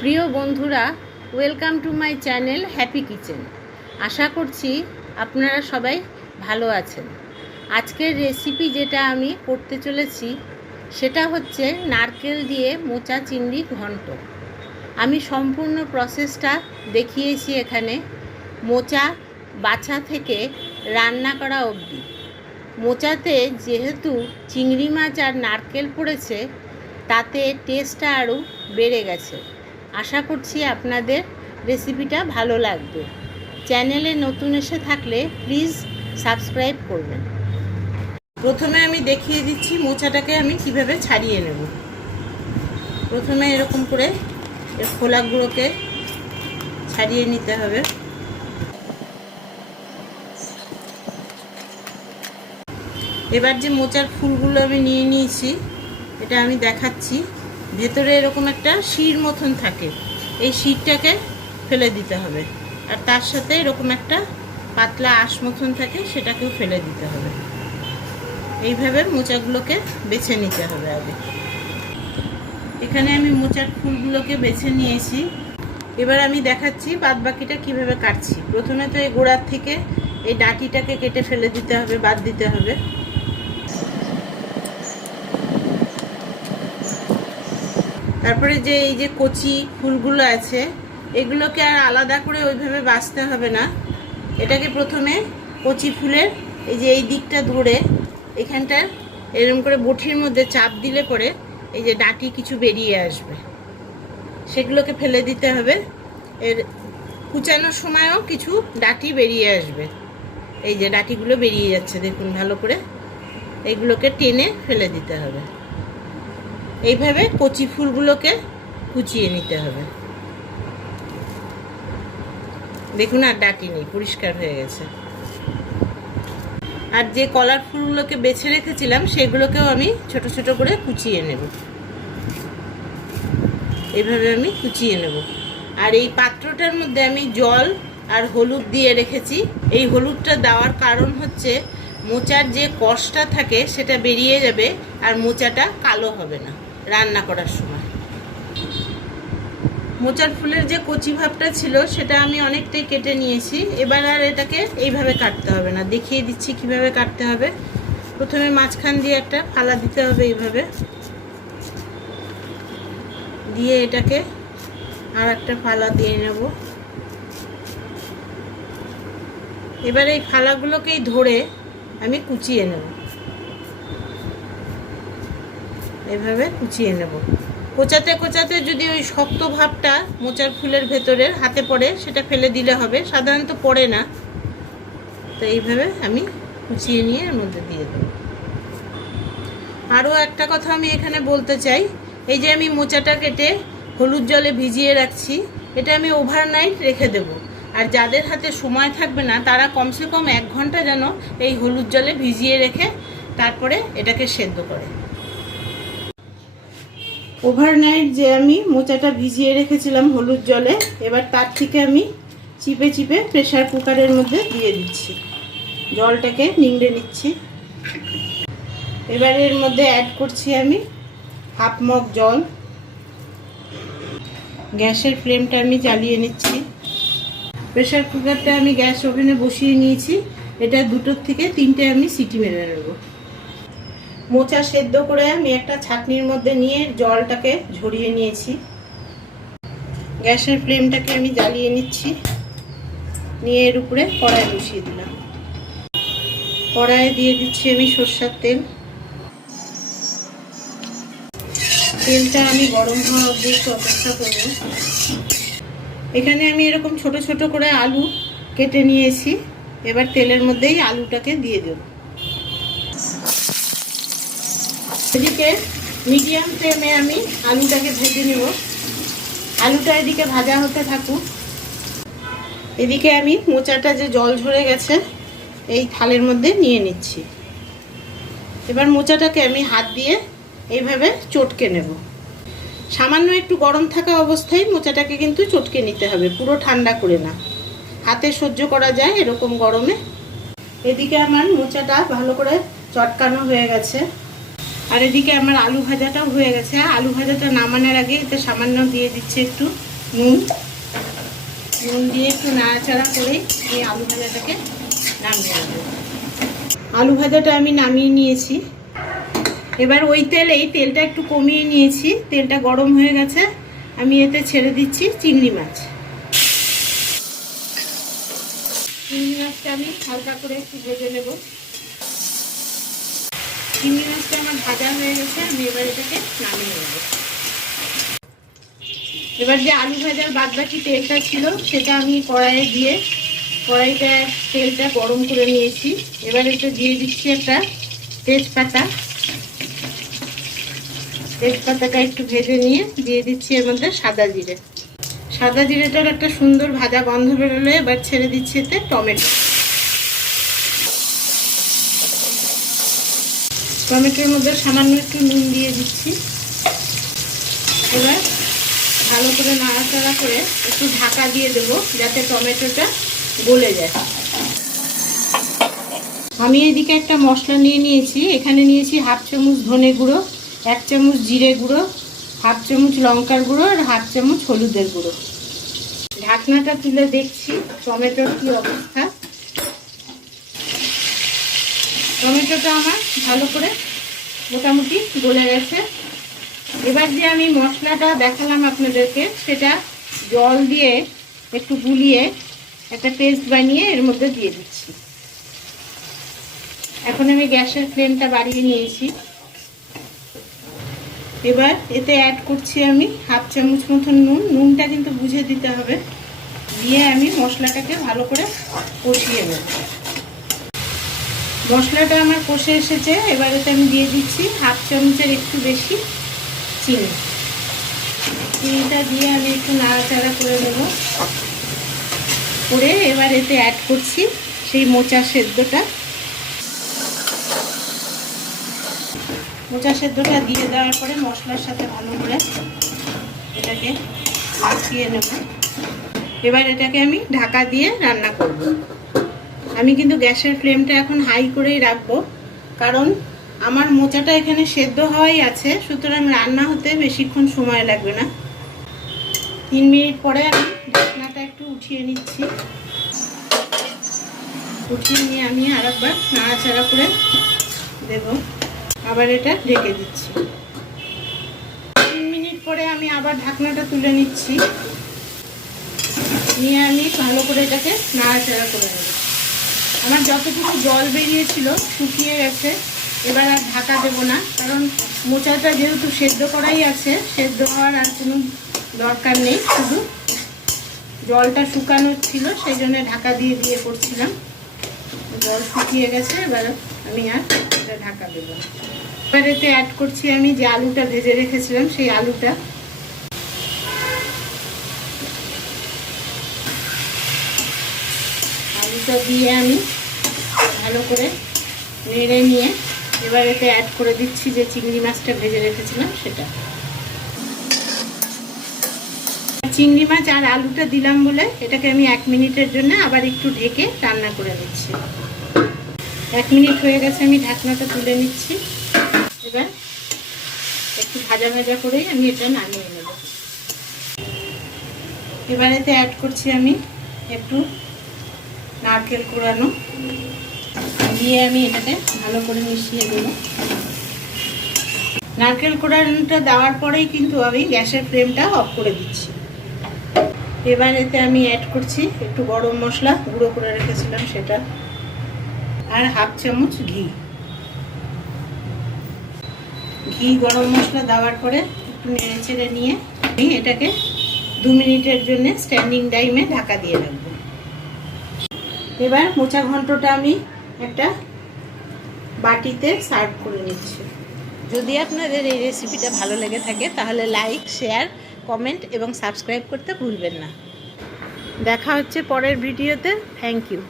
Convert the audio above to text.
প্রিয় বন্ধুরা, welcome to my channel Happy Kitchen. আশা করছি আপনারা সবাই ভালো আছেন। আজকের রেসিপি যেটা আমি করতে চলেছি সেটা হচ্ছে নারকেল দিয়ে মোচা চিংড়ি ঘন্ট। আমি সম্পূর্ণ প্রসেসটা দেখিয়েছি এখানে, মোচা বাছা থেকে রান্না করা অবধি। মোচাতে যেহেতু চিংড়ি মাছ আর নারকেল পড়েছে, তাতে টেস্টটা আরও বেড়ে গেছে। আশা করছি আপনাদের রেসিপিটা ভালো লাগবে। চ্যানেলে নতুন এসে থাকলে প্লিজ সাবস্ক্রাইব করবেন। প্রথমে আমি দেখিয়ে দিচ্ছি মোচাটাকে আমি কিভাবে ছাড়িয়ে নেব। প্রথমে এরকম করে এর খোলাগুলোকে ছাড়িয়ে নিতে হবে। এবার যে মোচার ফুলগুলো আমি নিয়ে নিয়েছি, এটা আমি দেখাচ্ছি। ভেতরে এরকম একটা শির মতন থাকে, এই শিরটাকে ফেলে দিতে হবে। আর তার সাথে এরকম একটা পাতলা আঁশ মতন থাকে, সেটাকেও ফেলে দিতে হবে। এইভাবে মোচাগুলোকে বেছে নিতে হবে আগে। এখানে আমি মোচার ফুলগুলোকে বেছে নিয়েছি। এবার আমি দেখাচ্ছি বাদবাকিটা কিভাবে কাটছি। প্রথমে তো এই গোড়ার থেকে এই ডাঁটিটাকে কেটে ফেলে দিতে হবে, বাদ দিতে হবে। তারপরে যে এই যে কচি ফুলগুলো আছে, এগুলোকে আর আলাদা করে ওইভাবে বাছতে হবে না। এটাকে প্রথমে কচি ফুলের এই যে এই দিকটা ধরে এখানটার এরকম করে বটির মধ্যে চাপ দিলে পরে এই যে ডাঁটি কিছু বেরিয়ে আসবে, সেগুলোকে ফেলে দিতে হবে। এর কুচানোর সময়ও কিছু ডাঁটি বেরিয়ে আসবে। এই যে ডাঁটিগুলো বেরিয়ে যাচ্ছে, দেখুন ভালো করে। এইগুলোকে টেনে ফেলে দিতে হবে। এইভাবে কচি ফুলগুলোকে কুচিয়ে নিতে হবে। দেখুন আর ডাঁটি নেই, পরিষ্কার হয়ে গেছে। আর যে কলার ফুলগুলোকে বেছে রেখেছিলাম, সেগুলোকেও আমি ছোট ছোট করে কুচিয়ে নেব। এইভাবে আমি কুচিয়ে নেব। আর এই পাত্রটার মধ্যে আমি জল আর হলুদ দিয়ে রেখেছি। এই হলুদটা দেওয়ার কারণ হচ্ছে মোচার যে কষটা থাকে সেটা বেরিয়ে যাবে, আর মোচাটা কালো হবে না রান্না করার সময়। মোচার ফুলের যে কচি ভাবটা ছিল সেটা আমি অনেকটাই কেটে নিয়েছি। এবার আর এটাকে এইভাবে কাটতে হবে না, দেখিয়ে দিচ্ছি কিভাবে কাটতে হবে। প্রথমে মাঝখান দিয়ে একটা ফালা দিতে হবে, এইভাবে দিয়ে এটাকে আর একটা ফালা দিয়ে নেব। এবার এই ফালাগুলোকেই ধরে আমি কুচিয়ে নেব, এভাবে কুচিয়ে নেব। কোচাতে কোচাতে যদি ওই শক্ত ভাবটা মোচার ফুলের ভেতরের হাতে পড়ে, সেটা ফেলে দিলে হবে, সাধারণত পড়ে না। তো এইভাবে আমি কুচিয়ে নিয়ে এর মধ্যে দিয়ে দেব। আরও একটা কথা আমি এখানে বলতে চাই, এই যে আমি মোচাটা কেটে হলুদ জলে ভিজিয়ে রাখছি, এটা আমি ওভারনাইট রেখে দেব। আর যাদের হাতে সময় থাকবে না, তারা কমসে কম 1 ঘন্টা যেন এই হলুদ জলে ভিজিয়ে রেখে তারপরে এটাকে সেদ্ধ করে। ওভারনাইট যে আমি মোচাটা ভিজিয়ে রেখেছিলাম হলুদ জলে, এবার তার থেকে আমি চিপে চিপে প্রেসার কুকারের মধ্যে দিয়ে দিচ্ছি। জলটাকে নিংড়ে নিচ্ছি। এবার এর মধ্যে অ্যাড করছি আমি 1/2 মগ জল। গ্যাসের ফ্লেমটা আমি জ্বালিয়ে নিচ্ছি। প্রেসার কুকারটা আমি গ্যাস ওভেনে বসিয়ে নিয়েছি। এটা 2 থেকে 3টে আমি সিটি মেরে নেব। মোচা সেদ্ধ করে আমি একটা ছাঁকনির মধ্যে নিয়ে জলটাকে ঝরিয়ে নিয়েছি। গ্যাসের ফ্লেমটাকে আমি জ্বালিয়ে নিচ্ছি, নিয়ে এর উপরে কড়াই বসিয়ে দিলাম। কড়াইয়ে দিয়ে দিচ্ছি আমি সরষের তেল। তেলটা আমি গরম হওয়া অবধি একটু অপেক্ষা করব। এখানে আমি এরকম ছোট ছোট করে আলু কেটে নিয়েছি। এবার তেলের মধ্যেই আলুটাকে দিয়ে দেব। এদিকে মিডিয়াম ফ্লেমে আমি আলুটাকে ভেজে নেব। আলুটা এদিকে ভাজা হতে থাকুক। এদিকে আমি মোচাটা যে জল ঝরে গেছে এই থালের মধ্যে নিয়ে নিচ্ছি। এবার মোচাটাকে আমি হাত দিয়ে এইভাবে চটকে নেব। সামান্য একটু গরম থাকা অবস্থায় মোচাটাকে কিন্তু চটকে নিতে হবে, পুরো ঠান্ডা করে না। হাতে সহ্য করা যায় এরকম গরমে। এদিকে আমার মোচাটা ভালো করে চটকানো হয়ে গেছে। আর এদিকে আমার আলু ভাজাটাও হয়ে গেছে। আলু ভাজাটা নামানোর আগে এতে সামান্য দিয়ে দিচ্ছি একটু নুন নুন দিয়ে একটু নাড়াচাড়া করে এই আলু ভাজাটাকে নামিয়ে নেব। আলু ভাজাটা আমি নামিয়ে নিয়েছি। এবার ওই তেলটা একটু কমিয়ে নিয়েছি, তেলটা গরম হয়ে গেছে। আমি এতে ছেড়ে দিচ্ছি চিংড়ি মাছ। চিংড়ি মাছটা আমি হালকা করে একটু ভেজে নেব। চিংড়ি মাছটা আমার ভাজা হয়ে গেছে, আমি এবার এটাকে নামিয়ে নেব। এবার যে আলু ভাজার বাদবাকি তেলটা ছিল সেটা আমি কড়াইয়ে দিয়ে কড়াইটা তেলটা গরম করে নিয়েছি। এবার এটা দিয়ে দিচ্ছি একটা তেজপাতা। তেজপাতাটা একটু ভেজে নিয়ে দিয়ে দিচ্ছি এর মধ্যে সাদা জিরে। সাদা জিরেটার একটা সুন্দর ভাজা গন্ধ বেরোলে এবার ছেড়ে দিচ্ছি এতে টমেটো। টমেটোর মধ্যে সামান্য একটু নুন দিয়ে দিচ্ছি। এবার ভালো করে নাড়াচাড়া করে একটু ঢাকা দিয়ে দেবো যাতে টমেটোটা গলে যায়। আমি এদিকে একটা মশলা নিয়ে নিয়েছি। এখানে নিয়েছি 1/2 চামচ ধনে গুঁড়ো, 1 চামচ জিরে গুঁড়ো, 1/2 চামচ লঙ্কার গুঁড়ো আর 1/2 চামচ হলুদের গুঁড়ো। ঢাকনাটা তুলে দেখছি টমেটোর কি অবস্থা। টমেটোটা আমার ভালো করে মোটামুটি গলে গেছে। এবার যে আমি মশলাটা দেখালাম আপনাদেরকে সেটা জল দিয়ে একটু গুলিয়ে একটা পেস্ট বানিয়ে এর মধ্যে দিয়ে দিচ্ছি। এখন আমি গ্যাসের ফ্লেমটা বাড়িয়ে নিয়েছি। এবার এতে অ্যাড করছি আমি 1/2 চামচ মতন নুন। নুনটা কিন্তু বুঝে দিতে হবে। দিয়ে আমি মশলাটাকে ভালো করে কষিয়ে নেব। মশলাটা আমার কষে এসেছে। এবার এতে আমি দিয়ে দিচ্ছি 1/2 চামচের একটু বেশি চিনি। চিনিটা দিয়ে আমি একটু নাড়াচাড়া করে নেব। করে এবার এতে অ্যাড করছি সেই মোচা সেদ্ধটা। মোচা সেদ্ধটা দিয়ে দেওয়ার পরে মশলার সাথে ভালো করে এটাকে মাখিয়ে নেব। এবার এটাকে আমি ঢাকা দিয়ে রান্না করব। আমি কিন্তু গ্যাসের ফ্লেমটা এখন হাই করেই রাখবো, কারণ আমার মোচাটা এখানে সেদ্ধ হওয়াই আছে, সুতরাং রান্না হতে বেশিক্ষণ সময় লাগবে না। 3 মিনিট পরে আমি ঢাকনাটা একটু উঠিয়ে নিচ্ছি। উঠিয়ে নিয়ে আমি আরেকবার নাড়াচাড়া করে দেব। আবার এটা ঢেকে দিচ্ছি। 3 মিনিট পরে আমি আবার ঢাকনাটা তুলে নিচ্ছি। নিয়ে আমি ভালো করে এটাকে নাড়াচাড়া করে নেব। আমার যতটুকু জল বেরিয়েছিল শুকিয়ে গেছে। এবার আর ঢাকা দেবো না, কারণ মোচাটা যেহেতু সেদ্ধ করাই আছে, সেদ্ধ হওয়ার আর কোনো দরকার নেই। শুধু জলটা শুকানো ছিল, সেই জন্য ঢাকা দিয়ে দিয়ে করছিলাম। জল শুকিয়ে গেছে, এবার আমি আর এটা ঢাকা দেবো না। এবার এতে অ্যাড করছি আমি যে আলুটা ভেজে রেখেছিলাম সেই আলুটা। আলুটা দিয়ে আমি ভালো করে নেড়ে নিয়ে এবার এতে অ্যাড করে দিচ্ছি যে চিংড়ি মাছটা ভেজে রেখেছিলাম সেটা। চিংড়ি মাছ আর আলুটা দিলাম বলে এটাকে আমি 1 মিনিটের জন্য আবার একটু ঢেকে রান্না করে নিচ্ছি। 1 মিনিট হয়ে গেছে, আমি ঢাকনাটা তুলে নিচ্ছি। এবার একটু ভাজা ভাজা করেই আমি এটা নামিয়ে নেব। এবার এতে অ্যাড করছি আমি একটু নারকেল কোড়ানো, দিয়ে আমি এটাকে ভালো করে মিশিয়ে দেব। নারকেল কোড়ানোটা দেওয়ার পরেই কিন্তু আমি গ্যাসের ফ্লেমটা অফ করে দিচ্ছি। এবার এতে আমি অ্যাড করছি একটু গরম মশলা গুঁড়ো করে রেখেছিলাম সেটা, আর 1/2 চামচ ঘি। গরম মশলা দেওয়ার পরে একটু নেড়ে চেড়ে নিয়ে আমি এটাকে 2 মিনিটের জন্য স্ট্যান্ডিং টাইমে ঢাকা দিয়ে রাখবো। এবার মোচা ঘন্টটা আমি একটা বাটিতে সার্ভ করে নিচ্ছি। যদি আপনাদের এই রেসিপিটা ভালো লেগে থাকে তাহলে লাইক, শেয়ার, কমেন্ট এবং সাবস্ক্রাইব করতে ভুলবেন না। দেখা হচ্ছে পরের ভিডিওতে। Thank you.